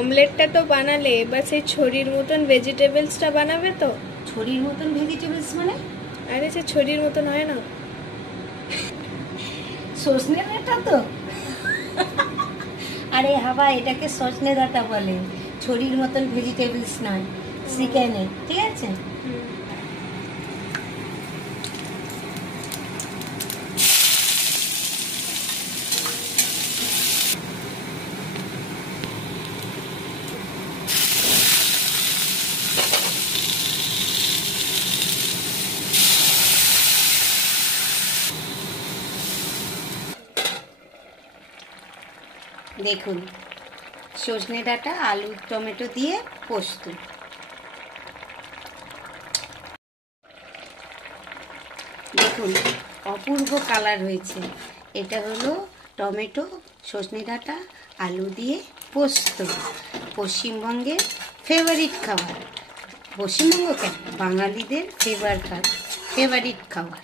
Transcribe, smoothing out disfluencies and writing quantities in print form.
অমলেটটা তো বানালে, এবার সেই ছড়ির মতন ভেজিটেবলসটা বানাবে তো। ছড়ির মতন ভেজিটেবলস মানে? আরে সে ছড়ির মতন হয় না, সজনে ডাঁটা তো। আরে হাবা, এটাকে সজনে ডাঁটা বলে, ছড়ির মতন ভেজিটেবলস নয়। চিকেনে, ঠিক আছে। দেখুন, সজনে ডাঁটা আলু টমেটো দিয়ে পোস্ত। দেখুন অপূর্ব কালার হয়েছে। এটা হলো টমেটো, সজনে ডাঁটা, আলু দিয়ে পোস্ত, পশ্চিমবঙ্গের ফেভারিট খাবার। পশ্চিমবঙ্গ কেন, বাঙালিদের ফেভারিট খাবার।